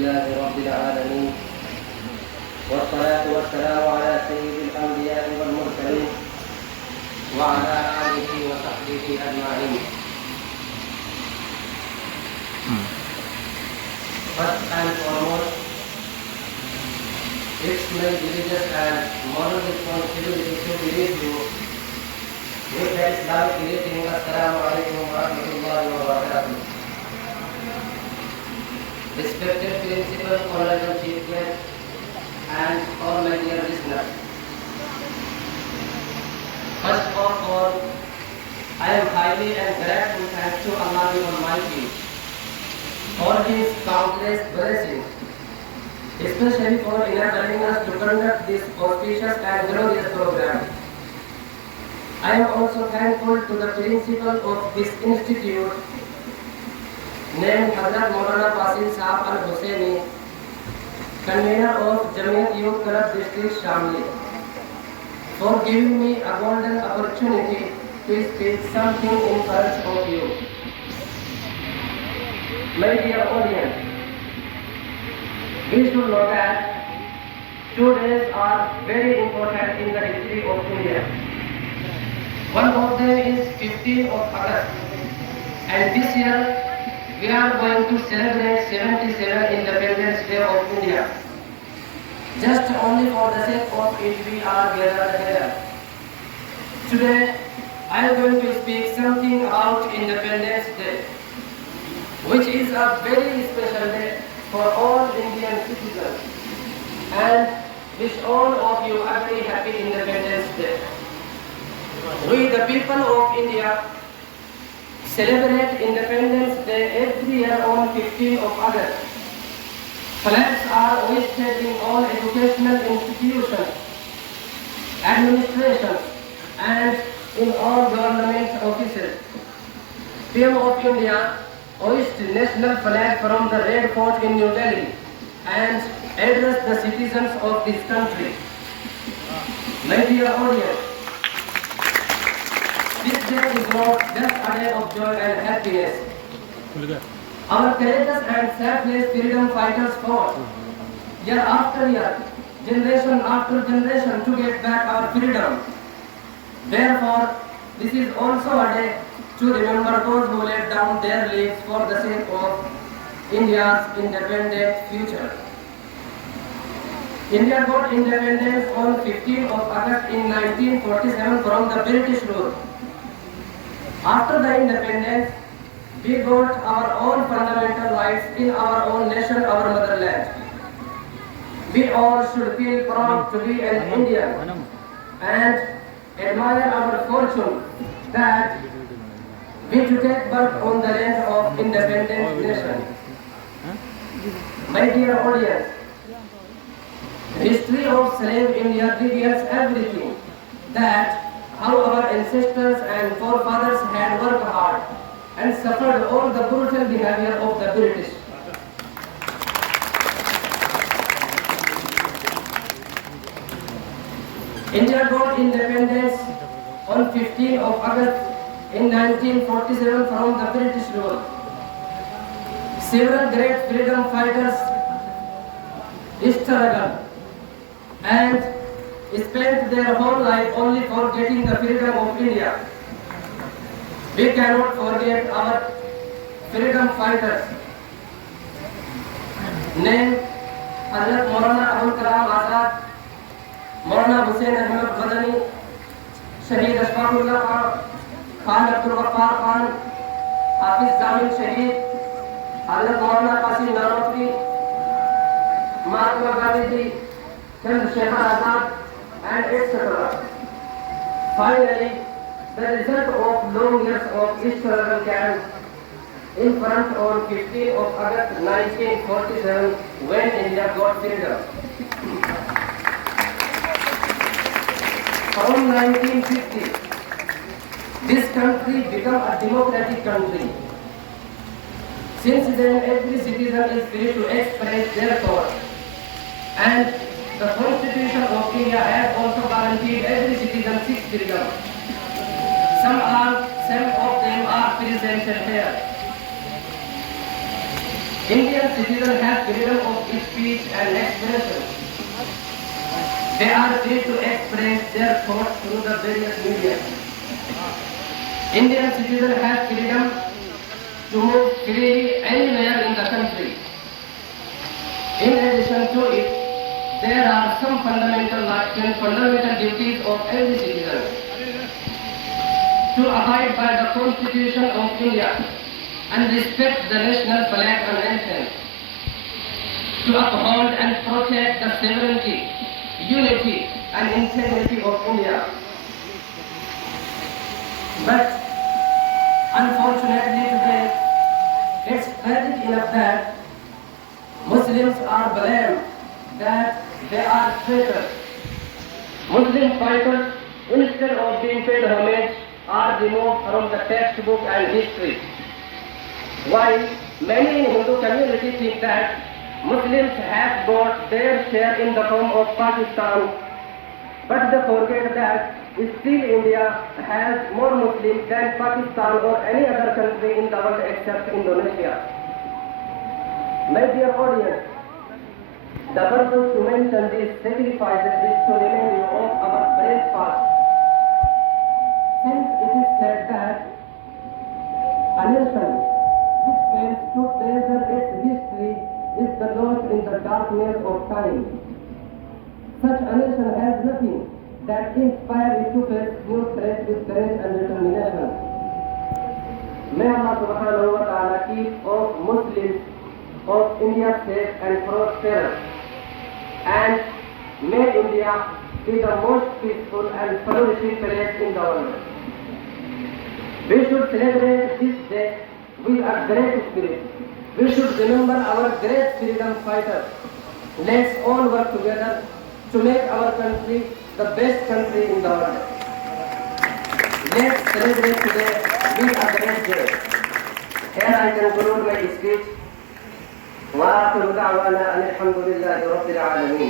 لله رب العالمين والصلاة والسلام على سيد الأنبياء والمرسلين وعلى آله وصحبه أجمعين. First and foremost, it's my religious and moral responsibility to greet you with the Islamic greeting. Assalamu alaikum wa rahmatullahi wa barakatuh. Respected principal, honorable chief guest, and all my dear listeners. First of all, I am highly and grateful thanks to Allah the Almighty for His countless blessings, especially for enabling us to conduct this auspicious and glorious program. I am also thankful to the principal of this institute, named Hazrat Sahab, convener of Jamiyat Youth Club District Shamli, for giving me a golden opportunity to speak something in front of you. My dear audience, we should know that 2 days are very important in the history of India. One of them is 15th of August, and this year we are going to celebrate 77 Independence Day of India. Just only for the sake of it we are gathered here. Today I am going to speak something about Independence Day, which is a very special day for all Indian citizens, and wish all of you a very happy Independence Day. We, the people of India, celebrate Independence Day every year on 15th of August. Flags are hoisted in all educational institutions, administrations, and in all government offices. PM of India hoist national flag from the Red Fort in New Delhi and address the citizens of this country. My dear audience, this day is not just a day of joy and happiness. Our courageous and selfless freedom fighters fought year after year, generation after generation to get back our freedom. Therefore, this is also a day to remember those who laid down their lives for the sake of India's independent future. India got independence on 15th of August in 1947 from the British rule. After the independence, we got our own fundamental rights in our own nation, our motherland. We all should feel proud to be an Indian and admire our fortune that we to take birth on the land of independent nation. My dear audience, history of slave India reveals everything, that how our ancestors and forefathers had worked hard and suffered all the brutal behavior of the British. India got independence on 15th of August in 1947 from the British rule. Several great freedom fighters struggled and spent their whole life only for getting the freedom of India. We cannot forget our freedom fighters, named Hazrat Mولاناڈاکٹر مولانا حسین احمد مدنی, شہید اشفاق اللہ خان, خان عبدالغفار خان, حافظ کامل شہید, حضرت مولانا قاسم نانوتوی, مہاتما گاندھی جی, چندرشیکھر آزاد, and etc. Finally, the result of long years of struggle came in front on 15th of August 1947 when India got freedom. From 1950, this country became a democratic country. Since then, every citizen is free to express their thoughts, and the Constitution of India has also guaranteed every citizen 6 freedom. Some of them are presented here. Indian citizens have freedom of speech and expression. They are free to express their thoughts through the various media. Indian citizens have freedom to move freely anywhere in the country. In addition to it, there are some fundamental duties of every citizen. To abide by the Constitution of India and respect the national flag and anthem. To uphold and protect the sovereignty, unity and integrity of India. But unfortunately today, it's tragic enough that Muslims are blamed that they are traitors. Muslim fighters, instead of being paid homage, are removed from the textbook and history. While many in Hindu community think that Muslims have got their share in the form of Pakistan, but they forget that still India has more Muslims than Pakistan or any other country in the world except Indonesia. My dear audience, the purpose to mention these sacrifices is to remind you of our brave past. Since it is said that a nation which fails to treasure its history is the lost in the darkness of time. Such a nation has nothing that inspires it to face new threats with courage and determination. May Allah subhanahu wa ta'ala keep all Muslims of India safe and prosperous. And may India be the most peaceful and flourishing place in the world. We should celebrate this day with a great spirit. We should remember our great freedom fighters. Let's all work together to make our country the best country in the world. Let's celebrate today with a great day. Here I conclude my speech. وآخر دعوانا أن الحمد لله رب العالمين.